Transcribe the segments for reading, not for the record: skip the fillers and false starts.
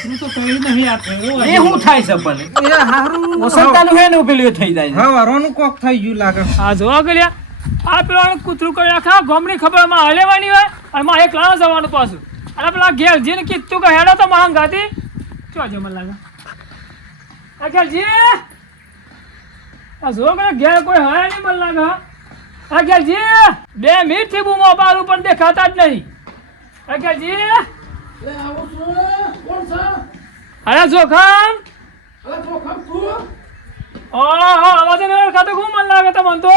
કૂતરું તો કઈ નહીં આપ્યું એ શું થાય છે પણ એ હારું વસંતાનું હે ને પેલું થઈ જાય છે. હવારોનું કોક થઈ ગયું લાગે. આ જોવા ગલ્યા આ પેલો કૂતરું કરી આખા ગામની ખબરમાં હલેવાની હોય અને માં એકલા જવાનું પાછું અને પેલા ઘેરજીને કીધું કે હેડો તો માંગ ગાતી ચો જે મને લાગે આ ઘેરજી આ જોવા ગલ્યા ઘેર કોઈ હોય નહીં મને લાગે આ ઘેરજી 2 મિનિટથી બૂમો પાડું પણ દેખાતા જ નહીં આ ઘેરજી અરે જોખમ ઓહો અવાજ ન ખાતો ખૂબ મન લાગે તમને તો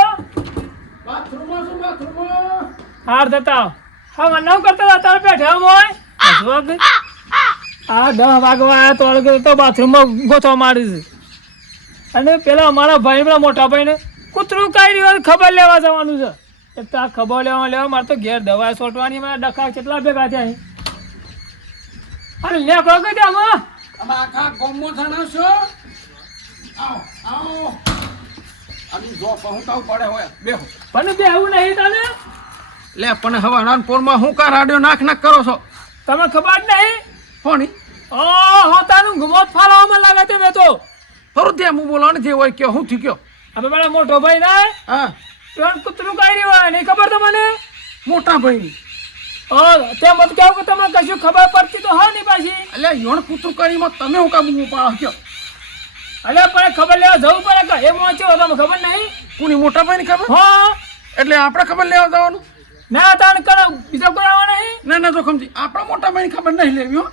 હાર જતા હા મને નવ કરતા તારે બેઠા હોય આ 10 વાગવા આવ્યા તો અલગ તો બાથરૂમમાં ગોથવા મારી છે અને પેલા અમારા ભાઈ પેલા મોટા ભાઈને કૂતરું કાઢી રહ્યું ખબર લેવા જવાનું છે એક તો આ ખબર લેવા મારે તો ઘેર દવા છોટવાની મારા ડખા કેટલા ભેગા થયા અરે લે કહો કે આમાં અમે આખા ગોમો જણાવશો આવો આવો અને જો પહોંચાવ પડે હોય બેહો પણ બેહવું નહીં તને લે પણ હવે નાનપુરમાં હું કા રાડ્યો નાખ કરો છો તમે ખબર જ નહીં કોની ઓહો તારું ગુમોત ફાળવામાં લાગે તે મેં તો થોડું ત્યાં હું બોલવાનું જે હોય કયો હું થયું કયો હવે પેલા મોટો ભાઈ ના હા પેલા કૂતરું કાઢી હોય નહીં ખબર તમને મોટા ભાઈ તે મત કહો કે તમને કશું ખબર પડતી તો હા નહીં પાછી એટલે યોણ કૂતરું કરીમાં તમે હું કાબુ પાડો કયો અલે પણ ખબર લેવા જવું પડે કે એ મોચો તમને ખબર નહીં કોની મોટા ભાઈ ની ખબર હા એટલે આપણે ખબર લેવા જવાનું ના તાણ કરો બીજો કોઈ આવવા નહીં ના જોખમજી આપણા મોટા ભાઈ ની ખબર નહીં લેવી હો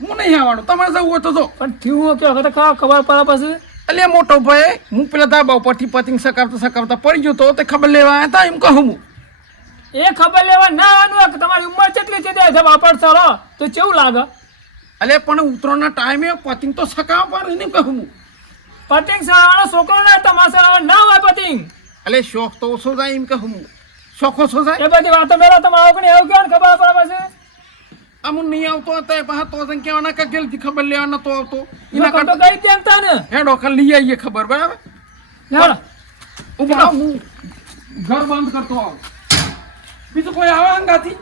હું નહીં આવવાનું તમારે જવું હોય તો જો પણ થયું કે વખત ખબર પડે પછી એટલે મોટો ભાઈ હું પેલા ધાબા ઉપરથી પતિંગ સકાવતા પડી ગયો તો તે ખબર લેવા આવ્યા હતા એમ કહું હું એ ખબર લેવા ના આવવાનું તમારી ઉંમર કેટલી છે તે વાપર ચાલો તો કેવું લાગે અલે પણ ઉતરોના ટાઈમે પતિંગ તો સકાવ પર નહીં કહું હું પતિંગ સાવાનો છોકરો ના તમાશા ના હોય પતિંગ અલે શોખ તો ઓછો જાય એમ કહું હું શોખ ઓછો જાય એ બધી વાતો પેલા તમારે પણ એવું કેવું ખબર પડે પછી અમુક નહીં આવતો હતા પાછા તો કેવાના કે જલ્દી ખબર લેવા નતો આવતો એના કરતો કઈ દેમતા ને હેડો ખાલી લઈ આવીએ ખબર બરાબર હેડો ઉભા હું ઘર બંધ કરતો આવું બીજું કોઈ આવે અંગાથી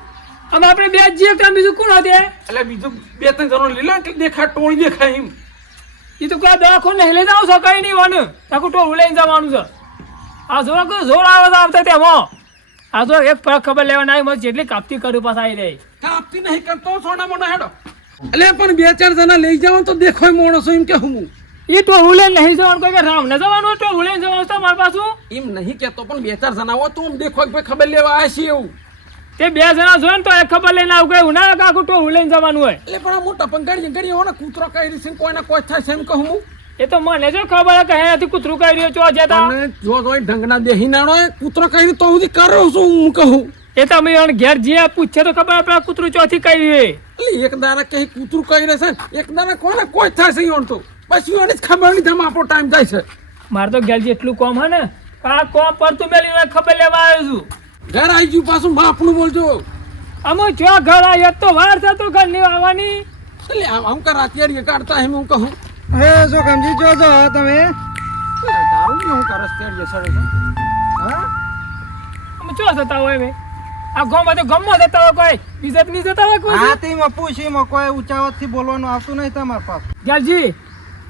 અમે આપણે બે જ જીએ કામ બીજું કોણ હતું એટલે બીજું 2-3 જણો લીલા એટલે દેખાય ટોળી દેખાય એમ એ તો કોઈ દવાખાને લઈ જાવ છો કઈ નહીં વાનું આખું ટોળું લઈને જવાનું છે આ જોવા કે જોર આવે આવતા તેમાં આ તો એક ફરક ખબર લેવા આવી મને જેટલી કાપતી કર્યું પાછા આવી રહી કાપતી નહીં કરતો સોના મોના હેડો એટલે પણ 2-4 જણા લઈ જાવ તો દેખાય માણસો એમ કે હું એ ટોળું લઈને નહીં જવાનું કોઈ કે રામ ને જવાનું ટોળું લઈને જવાનું તો મારા પાછું એમ નહીં કેતો પણ 2-4 જણા હોય તો દેખો કે ખબર લેવા આવ્યા છે એવું તે 2 જણા જોયે ને તો એ ખબર લઈને આવું કઈ ના આખું ટોળું લઈને જવાનું હોય એટલે પણ આ મોટા પણ ગડી હોય ને કૂતરો કઈ રીતે કોઈને કોઈ થાય છે એમ કહું હું એ તો મને જો ખબર કે હે કૂતરું કઈ રહ્યો છો જતા અને જો ઢંગના દેહી નાનો કૂતરો કઈ તો સુધી કરો છું હું કહું એ તો અમે ઘેર જે પૂછે તો ખબર આપણા કૂતરું ચોથી કઈ રહ્યું એટલે એક દાડા કઈ કૂતરું કઈ રહેશે એક દાડા કોને કોઈ થાય છે યોન તો બસ યોન જ ખબર નહીં થમ આપણો ટાઈમ જાય છે મારે તો ઘેર જેટલું કોમ હે ને આ કોમ પર તું મેલી ખબર લેવા આવ્યો છું ઘર આવી ગયું પાછું બાપનું બોલજો અમે જો ઘર આવ્યા તો વાર છે તો ઘર ની આવવાની એટલે આમ કર અત્યારે કાઢતા એમ હું કહું હે જોખમજી જોજો તમે દારૂ ને હું કરસ તેડી સડે હા અમે ચો જતા હોય બે આ ગામમાં તો ગામમાં જતા હોય કોઈ બીજે નહીં જતા હોય કોઈ હા તેમાં પૂછીમાં કોઈ ઊંચાવતથી બોલવાનું આવતું નહીં તમારા પાસે ગયાજી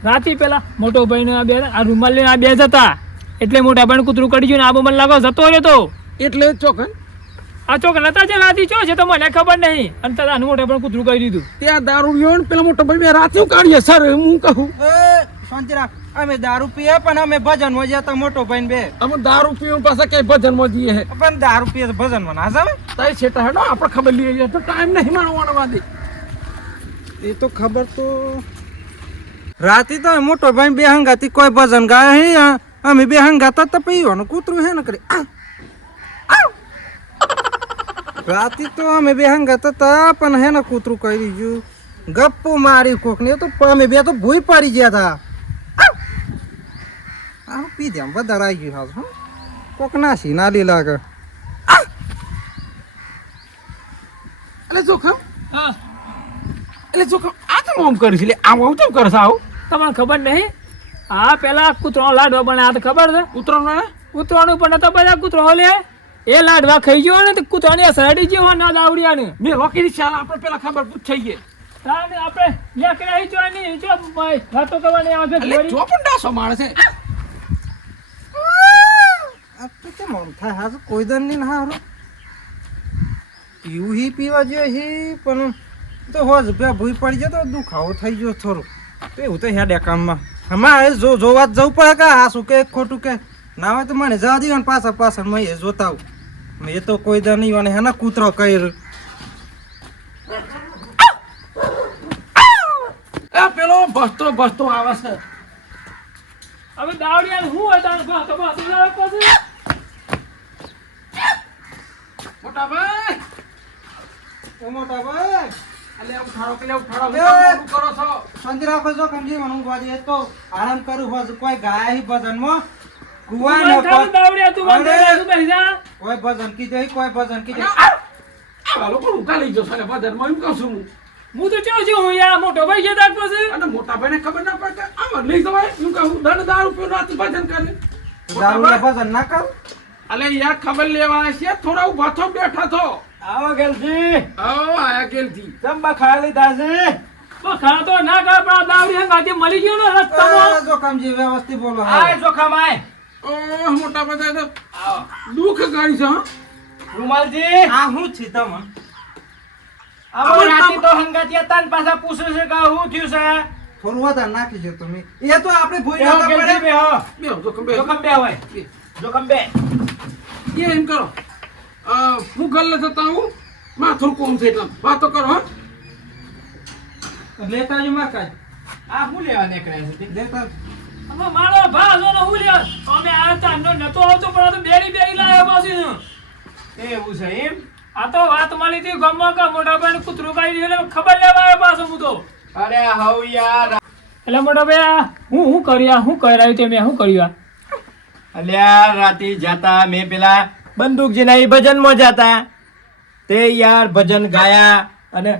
રાતી પેલા મોટો ભાઈ ને બે આ રૂમાલ લઈને આ બે જતા એટલે મોટા ભાઈ કૂતરું કડી ગયું ને આ મને લાગો જતો રહ્યો તો એટલે ચોકન આ ચોક નતા જે રાતી ચો છે તો મને ખબર નહીં અને તારા મોટા ભાઈ કૂતરું કરી દીધું ત્યાં દારૂ લ્યો ને પેલા મોટો ભાઈ રાતે કાઢીએ સર હું કહું એ શાંતિ રાખ અમે દારૂ પીએ પણ અમે ભજનમાં જતા મોટો ભાઈ બે અમે દારૂ પીવું પાછા કઈ ભજનમાં જઈએ હે પણ દારૂ પીએ તો ભજનમાં ના જાવે તઈ છેટા હેડો આપણે ખબર લઈએ તો ટાઈમ નહીં માણવાનો વાદી એ તો ખબર તો રાતે તો મોટો ભાઈ બે હંગાતી કોઈ ભજન ગાય હે અમે બે હંગાતા તો પીવાનું કૂતરું હે ને કરે રાતે તો અમે બે હંગાતા તા પણ હે ને કૂતરું કરી ગયું ગપ્પુ મારી કોક ને તો અમે બે તો ભૂઈ પડી ગયા હતા આ પી દે વધારે આવી ગયું હાલ કોક નાસી નાલી લાગે એટલે જોખમ હા એટલે જોખમ આ તો મોમ કરી છે લે આવું કેમ કરસ આવું તમને ખબર નહીં હા પેલા કૂતરો લાડવા બનાવ્યા તો ખબર છે ઉતરવાનો કૂતરાનું પણ નતા બધા કૂતરો લે એ લાડવા ખાઈ ગયો ને તો કૂતરાની સડી ગયો ના દાવડિયા ને મેં રોકી ચાલ આપણે પેલા ખબર પૂછાઈએ તાને આપણે લેકડા હી જોઈ નહીં જો ભાઈ વાતો કરવાની આવે છે એટલે ઘોડી. જો પણ ડાસો માણસ છે આ તો કેમ આમ થાય હાજુ કોઈ દર નહીં હારું પીવું હી પીવા જોઈએ હી પણ તો હોજ બે ભૂઈ પડી જાય તો દુખાવો થઈ ગયો થોડું તો એવું તો હેડે કામમાં અમારે જોવા જ જવું પડે કે આ શું કે ખોટું કે ના હોય તો મને જવા દઈએ ને પાછળ પાછળ મેં એ જોતા આવું મેં એ તો કોઈ દર નહીં અને હેના કૂતરો કર્યો એ પેલો ભસતો આવે છે હવે દાવડિયા હું હોય તાણ તો પાછું આવે પછી મોટા ભાઈ એ મોટા ભાઈ અલે ઉઠાડો કે ઉઠાડો એ! શું કરો છો શાંતિ રાખો છો કમજી મને ઊંઘવા તો આરામ કરું હોજ કોઈ ગાય હી ભજનમાં કુવા ન દાવડિયા તું બંધ અરે! તું બેસી જા કોઈ ભજન કીધે કોઈ ભજન કીધે આ લોકો ઉકાળી જશો ને બજારમાં એમ કહું છું હું. હું તો ચો છું હું યાર મોટો ભાઈ છે તાર પછી અને મોટા ભાઈને ખબર ના પડે કે આમાં લઈ જવાય હું કહું દારૂ પીવું રાત ભજન કરે દારૂ ભજન ના કર અલે યાર ખબર લેવા છે થોડા ઉભા થો બેઠા થો આવો ગેલજી આવો આયા ગેલથી ચંબા ખાલી લીધા છે તો ખા તો ના કર પણ આ દાવડિયા ગાડી મળી ગયો ને રસ્તામાં જો કમજી વ્યવસ્થિત બોલો આય જોખમ આય ઓહ મોટા બધા તો દુઃખ ગાડી છે હા રૂમાલજી આ હું છે તમ આવો રાતી તો હંગાતિયા તાન પાછા પૂછે છે કે હું થયું છે થોડું વધારે નાખી છે તમે એ તો આપણે ભૂઈ બેહો નતા ગેલજી પડે બેહો બેહો જોખમ બેહો. જોખમ બે હોય જોખમ બે એ એમ કરો હું ગલ્લે જતા હું માથું કોમ છે એટલે વાતો કરો હા લેતા જ માં કાઈ આ હું લેવા નીકળ્યા છે લેતા હવે મારો ભા જો ને હું લે અમે આ તાંડો નતો આવતો પણ આ તો બેરી બેરી લાયો પાછી એવું છે એમ આ તો વાત મળી હતી ગામમાં કે મોટા ભાઈ કૂતરું કાઢી એટલે ખબર લેવા આવ્યો પાછો હું તો અરે હવ યાર એટલે મોટા ભાઈ હું કર્યા હું કરાયું તે મેં શું કર્યું અલ્યા રાતી જાતા મેં પેલા બંદૂકજીના ઈ ભજનમાં જાતા તે યાર ભજન ગાયા અને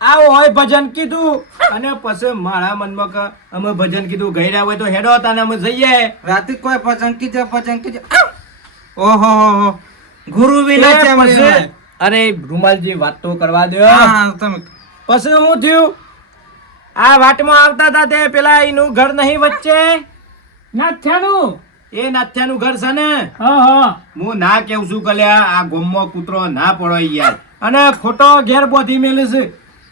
આવો હોય ભજન કીધું અને પછી મારા મનમાં કે અમે ભજન કીધું ગયડા હોય તો હેડો હતા ને અમે જઈએ રાતે કોઈ ભજન કીધે ઓહો હો ગુરુ વિના તે ચામડે પછી અરે રૂમાલજી વાત તો કરવા દો હા તમે પછી શું થયું આ વાટમાં આવતા હતા તે પેલા એનું ઘર નહીં વચ્ચે ના થયાનું એ નાથ્યાનું ઘર છે ને હા હા હું ના કેવું છું કલ્યા આ ગોમમાં કૂતરો ના પડો યાર અને ખોટો ઘેર બોધી મેલે છે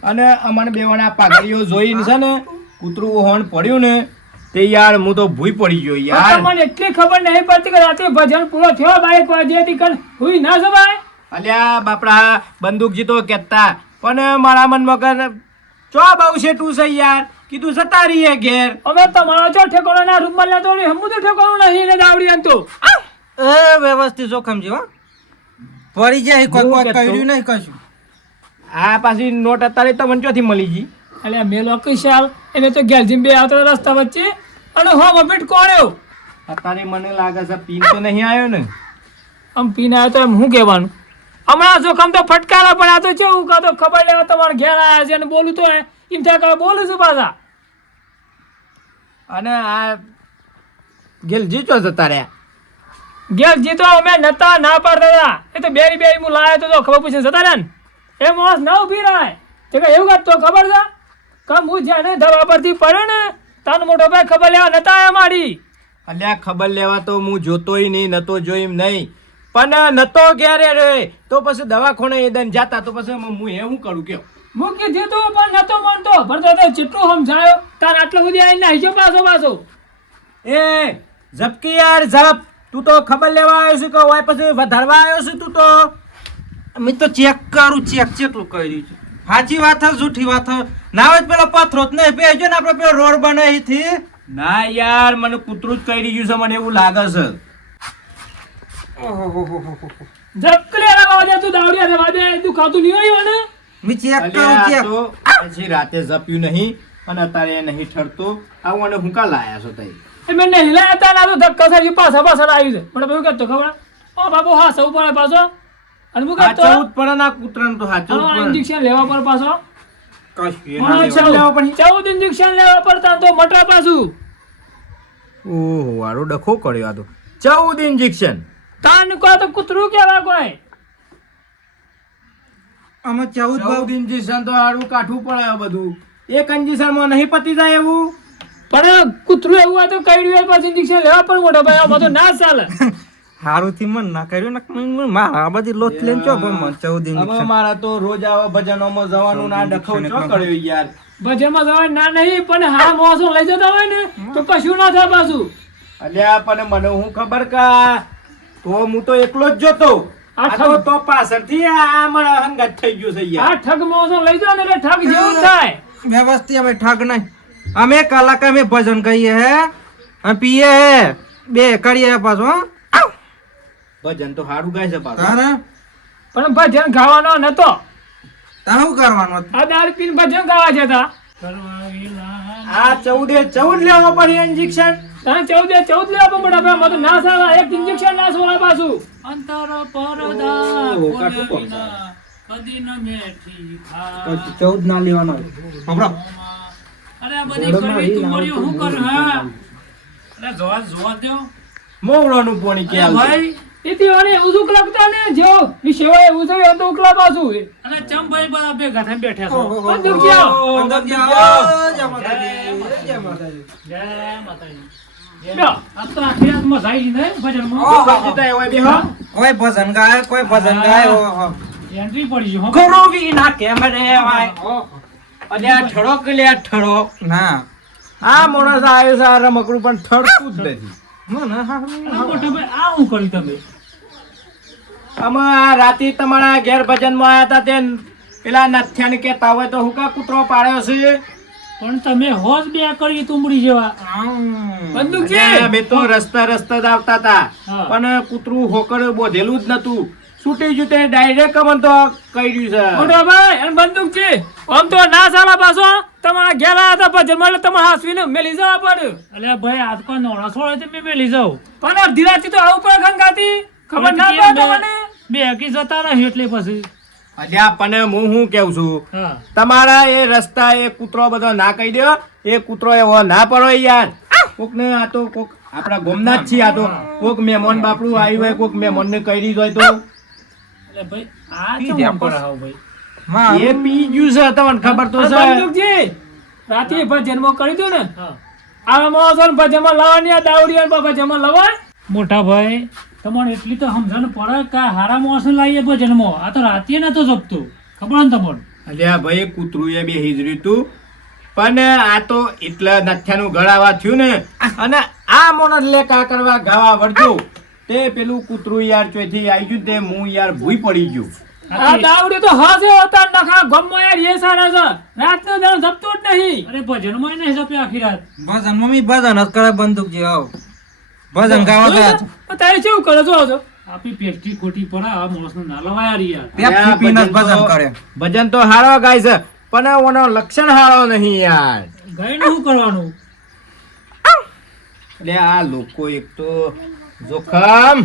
અને અમને બેવાના પાઘડીઓ જોઈને છે ને કૂતરું હોણ પડ્યું ને તે યાર હું તો ભૂઈ પડી ગયો યાર મને એટલી ખબર નહીં પડતી કે રાતે ભજન પૂરો થયો બાઈક વાજે તી હુઈ ના જવાય અલ્યા બાપડા બંદૂકજી તો કહેતા પણ મારા મનમાં કર ચો બહુ છે તું છે યાર કીધું જતા રહીએ ઘેર અમે તમારો ચો ઠેકોણો ના રૂમમાં લેતો નહીં હમું તો ઠેકોણો નહીં ને દાવડી આનતો એ વ્યવસ્થિત જોખમજી હો પડી જાય કોઈ હું કોઈ કહેતો? કર્યું નહીં કશું આ પાછી નોટ અત્યારે તો મંચોથી મળી ગઈ એટલે મેલો કશાલ એને તો ગેલજીમ બે આવતો રસ્તા વચ્ચે અને હો મફીટ કોણ્યો અત્યારે મને લાગે છે પીન તો નહીં આવ્યો ને આમ પીને આવ્યો તો એમ શું કહેવાનું હમણાં જોખમ તો ફટકારા પણ આ તો કેવું કાં તો ખબર લેવા તમારે ઘેર આવ્યા છે અને બોલું તો એમ થાય કે બોલું છું પાછા અને આ ગેલજી ચો જતા રહ્યા ઘેર જીતો અમે નતા ના પાડતા હતા એ તો બેરી બેરી હું લાવ્યો તો ખબર પૂછીને જતા રહ્યા ને એ માણસ ના ઉભી રહે તો કે એવું કાંઈ તો ખબર છે કે હું જ્યાં દવા પરથી પડ્યો ને તાનો મોટો ભાઈ ખબર લેવા નતા આવ્યા મારી અલ્યા ખબર લેવા તો હું જોતોય નહીં નતો જોઈમ નહીં પણ નતો ક્યારે રે તો પછી દવાખાને એ દન જાતા તો પછી હું એ શું કરું કયો હું કીધું તું પણ નતો માનતો ભરતો તો જેટલું સમજાયો તાર આટલો સુધી આવીને નાખ્યો પાછો પાછો એ ઝપકી યાર ઝપ તું તો ખબર લેવા આવ્યો છું કે હોય પછી વધારવા આવ્યો છું તું તો મેં તો ચેક કરું ચેક કેટલું કર્યું છે સાચી વાત હે જૂઠી વાત હે ના હોય તો પેલો પથરો જ નહીં બેસજો ને આપણે પેલો રોડ બનાવી થી ના યાર મને કૂતરું જ કરી ગયું છે મને એવું લાગે છે ઝપકલે વાજે તું દાવડિયા ને વાજે તું ખાતું નહીં આવ્યો ને મેં ચેક કરું અલ્યા ચેક તો હજી રાતે ઝપ્યું નહીં અને અત્યારે એ નહીં ઠરતો આવું અને હું કા લાયા છો તઈ એ મેં નહીં લાયા હતા ને આ તો ધક્કા થઈ પાછા પાછળ આવ્યું છે મને એવું કહેતો ખબર ઓ બાબુ હા સૌ પડે પાછો અને હું કહેતો હાચવું જ પડે ના કૂતરાનું તો હાચવું જ પડે ઇન્જેક્શન લેવા પર પાછો કશું હા, નહીં. લેવા પડે? 14 ઇન્જેક્શન લેવા પડતા તો મટા પાછું ઓહો વારો ડખો કર્યો આ તો 14 ઇન્જેક્શન તાન કોઈ તો કૂતરું કેવા કોઈ અમે 14 ઇન્જેક્શન તો હારું કાઠું પડે બધું. એક ઇન્જેક્શનમાં નહીં પતી જાય એવું. પણ કૂતરું એવું હોય તો કઈ દિવસ પાછું ઇન્જેક્શન લેવા પણ મોટા ભાઈ આમાં તો ના ચાલે. હારું થી મન ના કર્યું ને મારા આ બધી લોટ લઈને ચો પણ 14 હવે ઇન્જેક્શન મારા તો રોજ આવા ભજનોમાં જવાનું ના ડખો ચો કર્યો યાર. ભજનમાં જવાય ના નહીં પણ હા મોસો લઈ જતા હોય ને તો કશું ના થાય પાછું. અલ્યા પણ મને હું ખબર કા તો હું તો એકલો જ જોતો. આ આ તો પાછળથી આ મારા હંગાત થઈ ગયું છે યાર. આ ઠગ મોસો લઈ જાવ ને એટલે ઠગ જેવું થાય. વ્યવસ્થિત અમે ઠગ નહીં અમે કલાક અમે ભજન કહીએ હે અમે પીએ હે બે કરીએ હે પાછો હો. ભજન તો સારું ગાય છે પાછું. તારે પણ ભજન ગાવાનો નતો. તારે શું કરવાનું આ દારૂ પીને ભજન ગાવા જતા. આ 14 લેવો પડે ઇન્જેક્શન. તને 14 લેવા પણ મોટા ભાઈ તો ના સાલા એક ઇન્જેક્શન ના સોલા પાછું. કદી ન મેઠી ખા 14 ના લેવાનો હમણાં અરે આ બધી કરવી તું મળ્યો હું કર હા અરે જોવા દ્યો મોવડાનું પાણી કે અરે ભાઈ એથી વાળી એવું જ ઉકલાવતા ને જો ની સેવા એવું થયું એમ તો ઉકલા પાછું. અને ચંભાઈ બધા ભેગા થઈને બેઠા છો બંદૂક જાઓ. અંદર જાઓ જય માતાજી જય માતાજી જય માતાજી લ્યો, આ તો આખી રાત મજા આવી ને ભજનમાં કોઈ ભજન ગાય કોઈ ભજન ગાય ઓહો એન્ટ્રી પડી ગઈ હો કરો વિના કેમ રેવાય. અને આ ઠળો કે લે આ ઠળો. ના આ માણસ આવ્યો છે આ રમકડું પણ ઠળતું જ નથી. મને અરે મોટા ભાઈ આ હું કર્યું તમે અમે આ રાતે તમારા ઘેર ભજનમાં આયા હતા તે પેલા નથ્યાને કહેતા હોય તો હું કા કૂતરો પાડ્યો છે. પણ તમે હોજ બે કરી તુંબડી જેવા બંદૂક છે. અને અમે તો રસ્તા જ આવતા હતા હા. પણ કૂતરું હોકર બોધેલું જ નતું. છૂટી ગયું તે ડાયરેક્ટ અમને તો કહી રહ્યું છે. મોટા ભાઈ અને બંદૂક છે. આમ તો ના સાલા પાછો તમારા ઘેર આયા હતા ભજનમાં એટલે તમે હાસવીને મેલી જવા પડે. અલ્યા ભાઈ આજ કોઈ નોણા છોડે તો મેં લઈ જાઉં પણ અડધી રાતથી તો આવું પડે ખંગાતી ખબર ના પડે તમને. બે હકી જતા રહે એટલે પછી અલ્યા પણ હું શું કેવું છું હા તમારા એ રસ્તા એ કૂતરો બધો ના કહી દો. એ કૂતરો એવો ના પડો યાર. કોક ને આ તો કોક આપણા ગોમના જ છીએ. આ તો કોક મહેમાન બાપડું આવ્યું હોય કોક મહેમાન ને કરી હોય તો એટલે ભાઈ આ પી કેમ જા આમ પણ. કરાવો ભાઈ માં એ પી ગયું છે તમને ખબર તો અને છે. બંદૂક છે. રાતે ભજનમાં કરી દો ને હા આ મોસો ભજનમાં લાવવાની આ દાવડીયા ને ભજનમાં લવાય. મોટા ભાઈ તમારે એટલી તો સમજણ પડે કે હારા માણસ લાવીએ ભજનમાં આ તો રાતે નતો જપતો ખબર ને તમને અલ્યા ભાઈ કૂતરું એ બે હિજર્યું તું પણ આ તો એટલા નથ્યાનું ગળાવા થયું ને અને આ મોણસ લે કા કરવા ગાવા વળજો તે પેલું કૂતરું યાર ચોથી આવી ગયું તે હું યાર ભૂઈ પડી ગયું. આ દાવડી તો હાસે હોતા નખા ગમમાં યાર એ સારા છે. રાતનો દાડો જપતો જ નહીં. અરે ભજનમાં નહીં જપ્યો આખી રાત ભજન મમ્મી ભજન જ કરે બંદૂક જે આવ ભજન ગાવા ગયા તારે કેવું કરો છો આપી પેસ્ટી ખોટી પડે આ માણસને ના લવાય યાર પેપ્સી પીને જ ભજન કરે ભજન તો હારો ગાય છે પણ ઓનો લક્ષણ હારો નહીં યાર. ગાયને શું કરવાનું એટલે આ લોકો એક તો જોખમ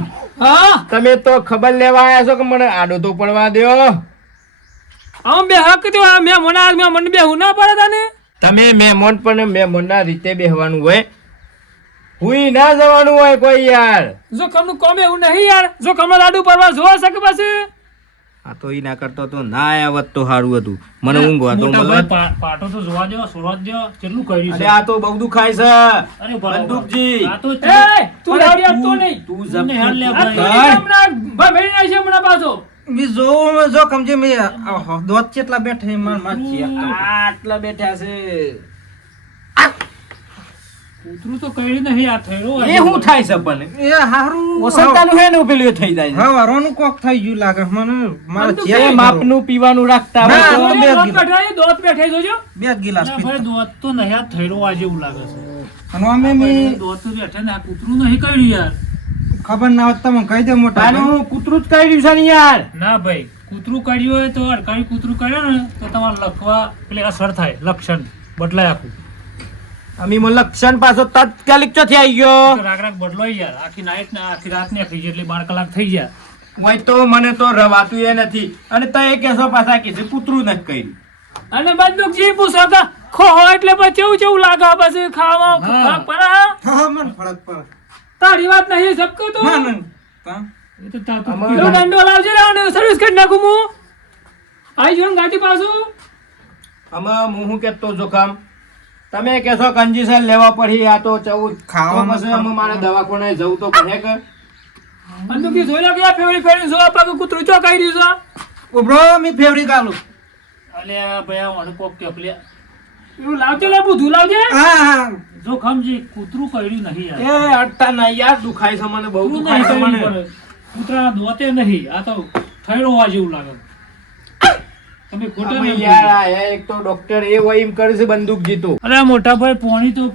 હા તમે તો ખબર લેવા આવ્યા છો કે મને આડો તો પડવા દ્યો. આમ બે હક તો આ મેં મને બે હું ના પડે તને. તમે મહેમાન પણ મહેમાનના રીતે બેહવાનું હોય હુઈ ના જવાનું હોય કોઈ યાર. જો કમનું કોમ એવું નહીં યાર. જો કમનો લાડુ પરવા જોવા શકે પછી આ તો ઈ ના કરતો તો ના આવત તો સારું હતું. મને ઊંઘ વાતો મોટા મળત. ભાઈ પાટો તો જોવા દો સોરવા દો કેટલું કર્યું અરે છે આ તો બહુ દુખાય છે અરે બરાબર. બંદૂકજી. આ તો એ તું લાવડી આપતો નહીં. તું તમને હેડ લે જપ ભાઈ. હમણાં ભાઈ મેળી નાખશે હમણાં પાછો. મી જો કમજે મે દોત કેટલા બેઠા માર માછી આટલા બેઠા છે કૂતરું તો કઈ નહીં આ થયેલો એ શું થાય છે પણ એ હારું ઓસંતાનું હે ને પેલું થઈ જાય છે. હા રોનું કોક થઈ ગયું લાગે મને મારા બંદૂક ચેક એ માપનું પીવાનું રાખતા હોય ના, તો બે દોત ગીલા. બેઠા છે, દોત બેઠા જોજો. બે ગિલાસ ના પીધા ભાઈ દોત તો નહીં આ થયેલો આજે એવું લાગે છે અને અમે મી દોત તો બેઠા ને આ કૂતરું નહીં કર્યું યાર ખબર ના હોત તમે કહી દે મોટા ભાઈ. તાનું કૂતરું જ કાઢ્યું છે ને યાર. ના ભાઈ કૂતરું કાઢ્યું હોય તો અડકાયું કૂતરું કાઢ્યો ને તો તમારે લખવા પેલી અસર થાય લક્ષણ બદલાય આખું અમીમાં લક્ષણ પાછો તાત્કાલિક ચોથી આવી ગયો. રાગ રાગ બદલાય યાર આખી નાઈટ ને આખી રાત ને થઈ એટલે 12 કલાક થઈ ગયા હોય તો મને તો રવાતું એ નથી અને તો એ કેસો પાછા કે છે કૂતરું નથી કર્યું. અને બંદૂક જી પૂછો કે ખો એટલે પછી કેવું કેવું લાગે પછી ખાવામાં હા. ફરક પડે. હા મને ફરક પડે તારી વાત નહીં સબકો તો ના ના તા. એ તો તા તો અમારે- એવો દંડો લાવજે ને અને સર્વિસ કરી નાખું હું. આઈ જો ગાડી પાછું આમાં હું કહેતો જોખમ તમે કહેશો કંજીશન લેવા પડી આ તો 14 ખાવામાં તો પછી અમે મારે દવાખાને જવું તો પડે કે બંદૂકી જોઈ લો કે આ ફેવરી ફેરી જો આપા કૂતરું ચો કાઈ રહ્યું છે ઉભરો મી ફેવરી ગાલું અલ્યા ભયા મને કોક ટેપલે એવું લાવજે લે બધું લાવજે હા હા જોખમજી કૂતરું કર્યું નહીં યાર એ અડતા ના યાર દુખાય છે મને બહુ કૂતરું દુખાય છે નહીં મને કર્યું પણ કૂતરા દોતે નહીં આ તો થયડો હોવા જેવું લાગે તમે ખોટા અમે નહીં યાર આ એક તો ડોક્ટર એ હોય એમ કરે છે બંદૂક જીતો અરે મોટા ભાઈ પોણી તો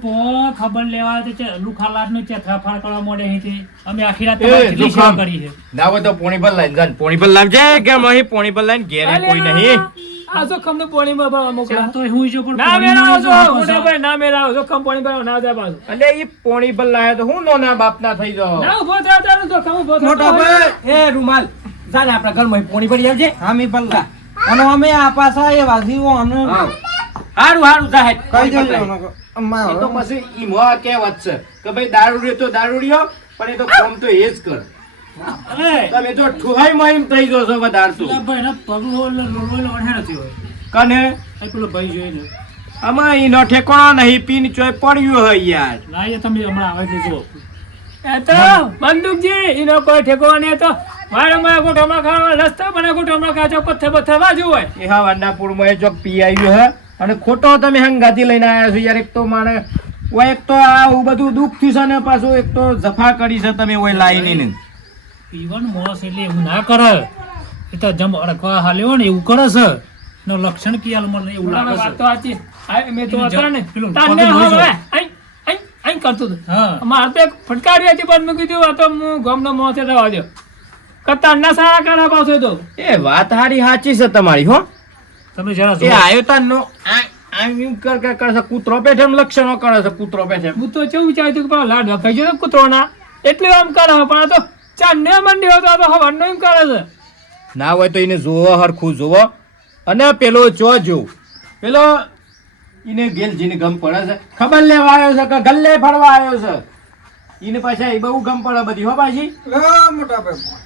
ખબર લેવા તે લુખાલાટ નું ચેથાફાળ કરવા મળે અહીંથી અમે આખી રાત એ, તમારી કેટલી જોખમ. સેવા કરી છે ના હોય તો પોણી પર લાઈન જાન પોણી પર લાવજે કે અહીં પોણી પર લાઈન ઘેરે કોઈ નહીં આ જો ખમને પાણીમાં બા મોકલા ત્યાં તો હું જો પણ ના પોણીમાં મેરાવો જો છો પાછો. મોટા ભાઈ ના મેરાવો જો ખમ પાણી ભરાવો ના જાય પાછું એટલે ઈ પોણી પર લાયા તો હું નોના બાપના થઈ જાવ ના ઉભો થયા તારું તો ખમ ઉભો થયો મોટા ભાઈ એ રૂમાલ જાને આપણા ઘરમાં પોણી પડી આવજે હા મી પલ્લા અને અમે આ પાછા એ વાજીઓ અને હારું હારું જાહે કઈ એ તો જજો પછી ઈ મોહ કહેવત છે કે ભાઈ દારૂડિયો તો દારૂડિયો પણ એ તો કામ તો એ જ કર અરે તમે તો ઠુહાઈ માં થઈ જો છો વધાર તું પેલા ભાઈ ના પગલો લોલો ઓઢે નથી હોય કને આ પેલો ભાઈ જોઈને આમાં ઈનો ઠેકાણો નહીં પીન ચોય પડ્યું હોય યાર ના એ તમે હમણાં આવે છે જો એ તો બંદૂકજી એનો કોઈ ઠેકો નહીં તો મારા ગોઠામાં ખાવા રસ્તા બને ગોઠામાં કાચો પથ્થર પથ્થર વાજુ હોય એ હા વાંડાપુરમાં એ ચોક પી આવ્યું હે અને ખોટો તમે હંગાથી લઈને આવ્યા છો યાર એક તો મારે ઓય એક તો આ બધું દુઃખ થયું છે ને પાછું એક તો જફા કરી છે તમે ઓય લાઈને ને પીવન મોસ એટલે એવું ના કરે એ તો જમ અડકવા હાલ્યો ને એવું કરે છે નો લક્ષણ કિયાલ મને એવું મોટા લાગે વાત તો છે સાચી આ મેં તો પેલું હતા ને પેલું તાને પગલું હવે જોઈજો. આઈ કરતું હતું હા મારે તો એક ફટકારી હતી પણ મેં કીધું આ તો હું ગામનો મોસે રહેવા દો કતારના સારા કાઢા પાછો તો એ વાત હારી સાચી છે તમારી હો તમે જરા એ જો આયો તાનો આમ એમ કર કરે છે કૂતરો પેઠે એમ લક્ષણો કરે છે કૂતરો પેઠે હું તો કેવું વિચાર્યું કે પેલા લાડ વખાઈ ગયો કૂતરોના એટલે આમ કરે છે, પણ આ તો ચાંદને મંડી હતો આ તો હવાનો એમ કરે છે ના હોય તો એને જોવો હરખું જોવો અને પેલો ચો જો પેલો એને ગેલજીને ગમ પડે છે ખબર લેવા આવ્યો છે કે ગલ્લે ફરવા આવ્યો છે એને પાછા એ બહુ ગમ પડે બધી હો પાછી મોટા ભાઈ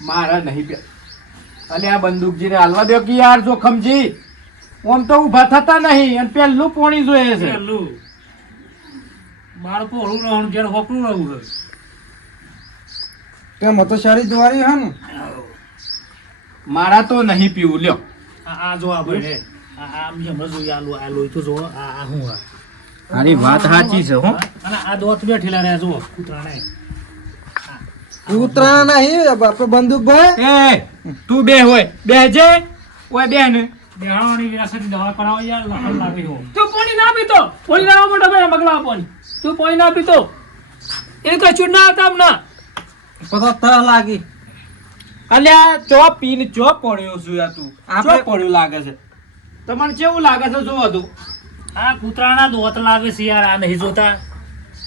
મારા નહીં પે અને આ બંદૂકજીને હાલવા દો કે યાર જોખમજી ઓમ તો ઊભા થતા નહીં અને પેલું પોણી જોઈએ છે પેલું બાળકો હળું રહું ઘેર હોકરું રહું છે તેમ તો શરીર દ્વારી હે ને મારા તો નહીં પીવું લ્યો આ જો આ ભાઈ હે આ આમ જેમ રજૂ આ લોહી તો જો આ હું આ મારી વાત સાચી છે હો અને આ દોત બેઠેલા રહ્યા જુઓ કૂતરાને કૂતરા નહીં બાપે બંદૂક ભાઈ એ તું બે હોય બેહજે ઓય બેહ ને બેહાવાની વિરાસતની દવા કરાવો યાર લખન લાગી હો તું પાણી ના પીતો પાણી ના મોટા ભાઈ મગલા પાણી તું પાણી ના પીતો એ કશું ના હતા હમણાં પતો ત લાગી અલ્યા ચો પીને ચો પડ્યો છું યાર તું આપણે- ચો પડ્યું લાગે છે તમને કેવું લાગે છે જોવો તું આ કૂતરાના દોત લાગે છે યાર આ નહીં જોતા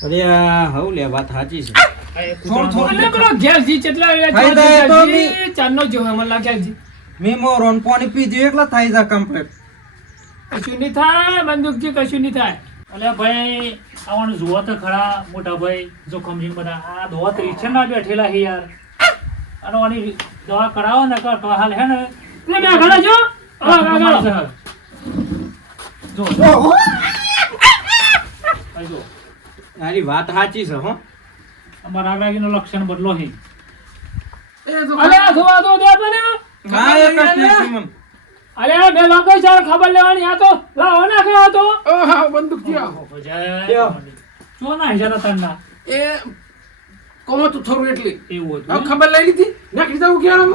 અરે હવ લે વાત સાચી છે આ એ કૂતરાનો દોત એટલે પેલો ઘેરજી કેટલા ખાઈ જાય તો બી- ચાંદનો જેવો મને લાગે ઘેરજી મેં મોરોન પાણી પીધું એકલા થઈ જાય કમ્પ્લીટ કશું નહીં થાય બંદૂકજી કશું નહીં થાય અલ્યા ભાઈ આવવાનું જુઓ તો ખરા મોટા ભાઈ જોખમજી બધા આ દોત રીછે ના બેઠેલા છે યાર અને આની દવા કરાવો ને કર તો હાલ હે ને એટલે બે ઘણા જો હા, હા, હા. જો જો. આ જો તારી વાત સાચી છે હો અમારા આગળનો લક્ષણ બદલો છે અલે આ ધોવા દો દે મને હા એક જ નહીં મન અલે આ બે લોકો ચાલ ખબર લેવાની આ તો લાવો ના ગયો તો હા બંદૂક થયા ભજા જો ના જરા તન્ના એ કોમો તો થોડું એટલે એવું હવે હતું ખબર લઈ લીધી નાખી દઉં ક્યાં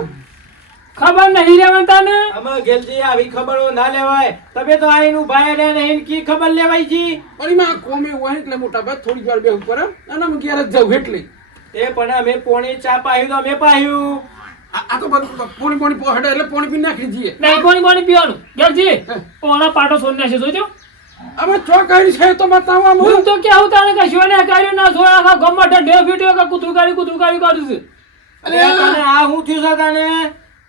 ખબર નહીં રહેવાનું તને આમાં ગેલજી આવી ખબરો ના લેવાય તમે તો આઈનું ભાઈ રે ને એની કી ખબર લેવાય જી પણ એમાં કોમે હોય એટલે મોટા ભાઈ થોડી વાર બેહું પર અને અમે ઘેર જ જાઉં એટલે એ પણ અમે પોણી ચા પાયું તો અમે પાયું આ તો બધું પોણી પોણી પહોડે એટલે પોણી પી નાખી દઈએ નહીં પાણી પાણી પીવાનું ઘેરજી ઓના પાટો સોન નાખી જોજો હવે ચો કરી છે તો બતાવવા હું તો કેવું તાને કશું ને કર્યું ના જોયા આખા ગમમાં ઢેર ફીટ્યો કે કૂતરું કાઢ્યું કરું છે અરે તને આ હું થયું છે તને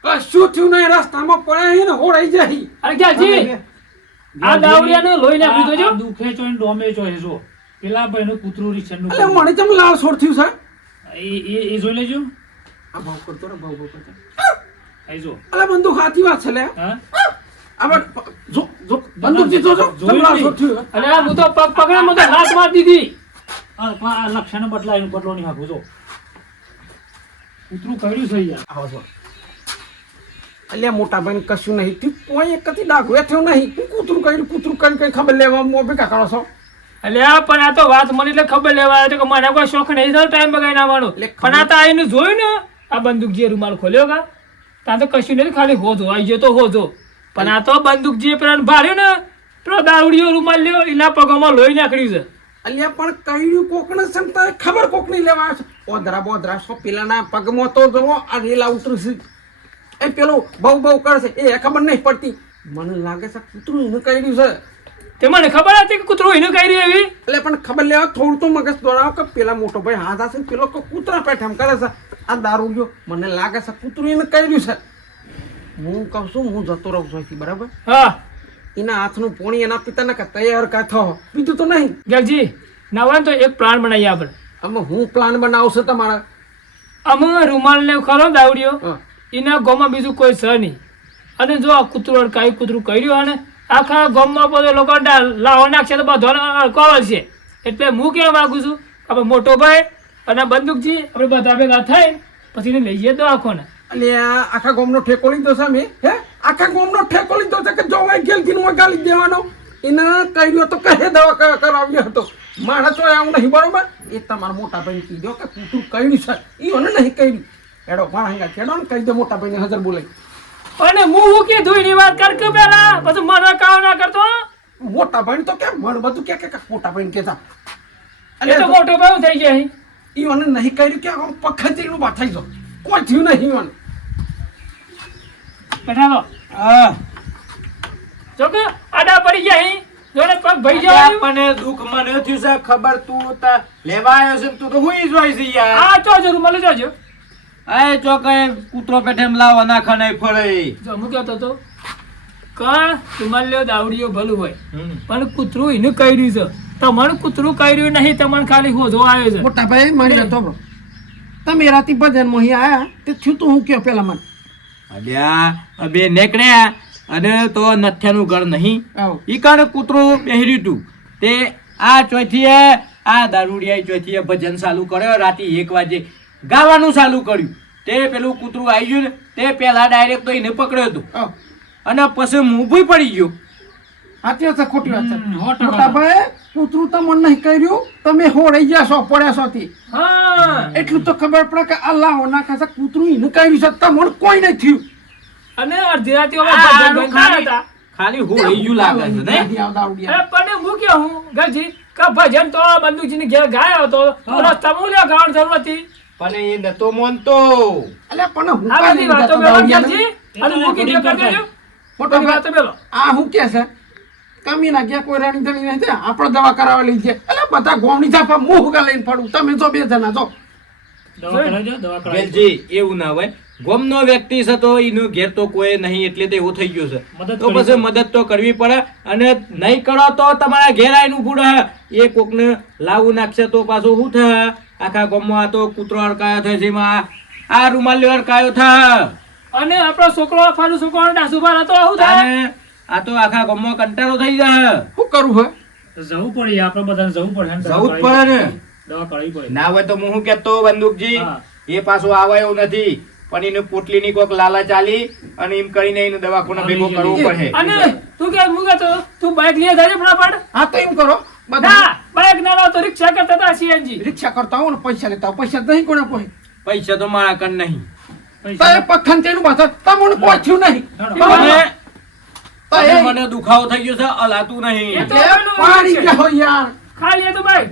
કશું થયું નહીં રસ્તામાં પડ્યા છે ને હોળાઈ જાય અરે ઘેરજી આ દાવડિયાને લોહી નાખી જોજો આ દુખે છો ને ડોમે છો એ જો પેલા ભાઈનું કૂતરું રીછેનું એટલે મને ચમ લાલ છોડ થયું છે એ જોઈ લેજો આ ભાવ કરતો ને ભાવ કરતો આઈ જો અલે બંદૂક હાથી વાત છે લે હા હવે જો જો બંદૂક જીતો જો જોયું તમારા નહીં. સોઠ્યું અને આ હું તો પગ પકડે હું તો હાથ મારી દીધી આ લક્ષણ બદલો નહીં હાકું જો કૂતરું કર્યું છે યાર આવો છો અલ્યા મોટા ભાઈ કશું નહીં તું કોઈ એક કતી ડાઘ વેઠ્યો નહીં તું કૂતરું કરી કઈ ખબર લેવા મોબે કાકાળો છો અલ્યા પણ આ તો વાત મળી એટલે ખબર લેવા આવ્યો કે મને કોઈ શોખ નહીં થયો ટાઈમ બગાડી નાખવાનો એટલે પણ આ તો આઈને જોયું ને આ બંદૂક જે રૂમાલ ખોલ્યો કા ત્યાં તો કશું નથી ખાલી હોજો આવી ગયો તો હોજો પણ આ તો બંદૂક જે પેલા ભાર્યો ને પેલો દારૂડિયો રૂમાલ લ્યો એના પગોમાં લોહી નાખ્યું છે અલ્યા પણ કઈડ્યું કોકને સંતા ખબર કોક નહીં લેવા આવ્યો છે ઓદરા બોદરા સો પેલાના પગમાં તો જવો આ રેલા ઉતરશે એ પેલો બહુ કરશે એ ખબર નહીં પડતી મને લાગે છે કૂતરું એને કઈડ્યું છે તે મને ખબર હતી કે કૂતરું એને કઈ રહી એવી એટલે પણ ખબર લેવા થોડું તો મગજ દોડાવો કે પેલા મોટો ભાઈ હાથ હશે ને પેલો કૂતરા પેઠામ કરે છે આ દારૂ ગયો મને લાગે છે કૂતરું એને કઈડ્યું છે હું કહું છું હું જતો રહું છું અહીંથી, બરાબર હા એના હાથનું પોણી એના પિતાને કે તૈયાર કા થો બીજું તો નહીં ગેલજી ના હોય ને તો એક પ્લાન બનાવીએ આપણે અમે હું પ્લાન બનાવશે તમારા અમે રૂમાલ ને ખરો દાવડીઓ હા. એના ગામમાં બીજું કોઈ છે નહીં અને જો આ કૂતરું અડકાયું કૂતરું કર્યું અને આખા ગામમાં બધે લોકો લાવો નાખશે તો બધો અડકાવલ છે એટલે હું કહેવા માંગુ છું આપણે મોટો ભાઈ અને આ બંદૂકજી આપણે બધા ભેગા થાય પછી એને લઈ જઈએ તો આખો ને એટલે આ આખા ગામનો ઠેકો લીધો છે મેં હે આખા ગામનો ઠેકો લીધો છે કે જો વાય ગેલથી નો ગાલી દેવાનો એને કહ્યું તો કહે દવા કરાવ્યો હતો માણસ આવું નહીં બરોબર એ તમારા મોટા ભાઈ કીધો કે કૂતરું કર્યું છે એ મને નહીં કર્યું એડો મારા કેડો ને કહી દે મોટા ભાઈને હાજર બોલાય અને હું કીધું એની વાત કર કે પેલા પછી મને કામ ના કરતો મોટા ભાઈ તો કેમ મને બધું કે મોટા ભાઈ કેતા એ તો મોટો ભાઈ થઈ જાય ઈ મને નહીં કર્યું કે આમ પખતીનું બાથાઈ જો કોઈ થયું નહીં મને બેઠા હા જો કે આડા પડી જાય જોડે પગ ભઈ જાય મને દુઃખ મને થયું છે ખબર તું તા લેવા આવ્યો છે ને તું તો હુઈ જોઈ છે યાર આ તો જરૂર મળે જોજો આય ચોકે કૂતરો પેઠેમ લાવવા નાખા નહીં ફળે જો હું કહેતો હતો કા તમારે લ્યો દાવડીઓ ભલું હોય પણ કૂતરું એને કર્યું છે તમારું કૂતરું કર્યું નહીં તમને ખાલી હોજો આવ્યો છે મોટા ભાઈ મારી હતો બ્રો તમે રાતી ભજન માં અહીં આયા તે થયું તો હું કયો પેલા મને અલ્યા બે નેકળ્યા અને તો નથ્યાનું ઘર નહીં આવો ઈ કારણે કૂતરું બેહર્યું તું તે આ ચોથીએ આ દારૂડિયા ચોથીએ ભજન ચાલુ કર્યો રાતે 1 વાગે ગાવાનું ચાલુ કર્યું તે પેલું કૂતરું આવી ગયું ને તે પેલા ડાયરેક્ટ તો એને પકડ્યો હતો આવો અને પછી મૂભી પડી ગયો સાચી વાત છે ખોટી વાત છે 100% મોટા ભાઈ કૂતરું તો મને નહીં કર્યું તમે હોડાઈ ગયા છો પડ્યા છો થી હા એટલું તો ખબર પડે કે અલ્લાહ નાખે છે કૂતરું એને કર્યું છે તમને કોઈ નહીં થયું અને અડધી રાતે અમે આ ભજન આનું ગાતા હતા. ખાલી હોઈ ગયું લાગે છે ને અરે પણ હું કે હું ગરજી કે ભજન તો બંદૂકજીની ઘેર ગાયો હતો તો રસ્તા હું લ્યો ગાવાની જરૂર હતી પણ એ નતો માનતો અલ્યા પણ હું આ કાંઈ બધી નહીં વાતો જતો બેલો દારૂડિયાને. ગરજી અને હું કીધું કરી દેજો મોટા બધી વાતો બેલો આ હું કે છે કમીના ગયા કોઈ રાણી ધણી નહીં થયા આપણે દવા કરાવવા લઈ જાય એટલે બધા ગોમની જાપા મુહ ગા લઈને પડું તમે જો 2 જણા જો દવા કરાવજો દવા કરાવજો બેનજી એવું ના હોય ગોમનો વ્યક્તિ છે તો એનો ઘેર તો કોઈ નહીં એટલે તો એવો થઈ ગયો છે મદદ તો કરવી પછી મદદ તો કરવી પડે અને નહીં કરો તો તમારા ઘેર આવીને ઊભું રહે એ કોકને લાવું નાખશે તો પાછું શું થાય આખા ગામમાં આ તો કૂતરો અડકાયો થાય છે એમાં આ રૂમાલ અડકાયો થાય અને આપણો છોકરો ફાલુ છોકરો ડાસુભાર હતો શું થાય અને આ તો આખા ગામમાં કંટાળો થઈ જાય શું કરવું હે જવું પડે આપણે બધાને જવું પડે ને જવું જ પડે ને દવા કરાવવી પડે ના હોય તો હું શું કહેતો બંદૂકજી હા. એ પાછું આવે એવું નથી પણ એને પોટલીની કોક લાલા ચાલી અને એમ કરીને એને દવાખાના ભેગો કરવું પડે અને તું કે હું કહેતો તું બાઇક લઈ જાય ફટાફટ હા તો એમ કરો બધા ના બાઇક ના લાવ તો રિક્ષા કરતા હતા સીએનજી રિક્ષા કરતા હો ને પૈસા લેતા હો. પૈસા નહીં કોને કોઈ પૈસા તો મારા કન નહીં પૈસા તો પઠાણ તેનું પાછળ તમને કોઈ થયું નહીં હેડો. અને તો અને એ- મને દુખાવો થઈ ગયો છે હલાતું નહીં એ તો એ પાણી ગયા હો યાર ખાલી એ તો બાઇક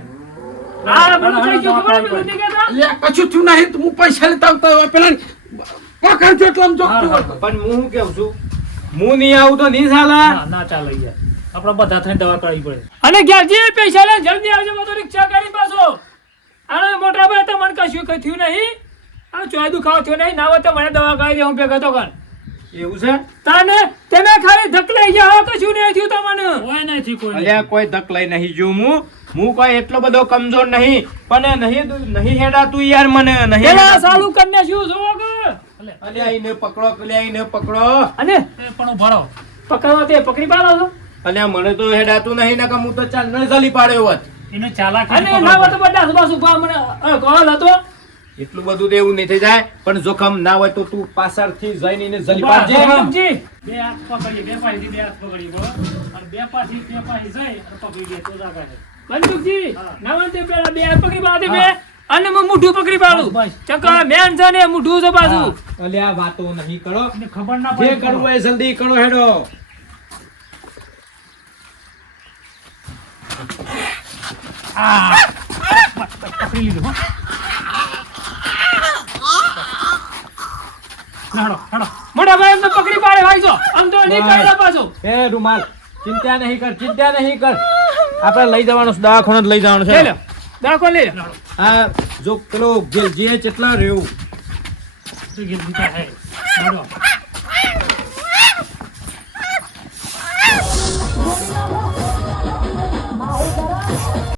આ બધું થઈ ગયું ખબર છે નથી કહેતા લે કશું થયું નહીં તો હું પૈસા લેતા આવતા હોય પેલા પકડ જેટલો આમ જોગતું હોય. પણ હું શું કેવું છું હું નહીં આવું તો નહીં ચાલે ના ના ચાલે યાર આપણે બધા થઈને દવા કરાવવી પડે અને ઘેરજી પૈસા લઈને જલ્દી આવજો બધું રિક્ષા કરી પાછો અને મોટા ભાઈ તો મને કશું કઈ થયું નહીં આ ચોય દુખાવો થયો નહીં ના હોય તો મને દવા કરાવી દે હું ભેગો તો કર એવું છે તાને તમે ખાલી ધકલાઈ ગયા હો કશું નહીં થયું તમને કોઈ નથી કોઈ અલ્યા કોઈ ધક લઈ નહીં જો હું કોઈ એટલો બધો કમજોર નહીં પણ નહીં હેડાતું યાર મને નહીં પેલા હેડાતું. સાલું કરીને શું જોવો કે અલે, અલ્યા એને પકડો અલ્યા એને પકડો અને એ પણ ઉભા રહો. પકડવા તે પકડી પાડો છો અલ્યા મને તો હેડાતું નહીં ને કે હું તો ચાલ ન જલી પાડ્યો હોત એને ચાલાકી અને ના હોય તો બધા સુબા સુબા મને કોલ હતો એટલું બધું તો એવું નહીં થઈ જાય પણ જોખમ ના હોય તો તું પાછળથી જઈને એને જલી ઉભા, પાડજે ગણતુકજી, બે હાથ પકડીએ, બે પાસેથી બે હાથ પકડીએ, બરોબર? અને બે પાસે જાય અને પકડી લે તો જાગા છે. ગણતુકજી, હા. ના હોય તો પેલા બે હાથ પકડી પાડે બે અને હું મુઠ્ઠું પકડી પાડું બસ. ચક્કર મેન છે ને મુઠ્ઠું છે પાછું અલ્યા વાતો નહીં કરો એને ખબર ના જે પડે કરવું હોય જલ્દી કરો હેડો પકડી લીધું હો. ના, હેડો. મોટા ભાઈ એમને પકડી પાડે ભાઈ જો આમ તો નહીં કાઢ્યા પાછું એ રૂમાલ ચિંતા નહીં કર આપણે લઈ જવાનું છે દવાખાને જ લઈ જવાનું લઈ છે લો દાખો લઈ લો આ જો પેલો જે જેટલા રહ્યું તો ગીર દીધા હે. હેડો.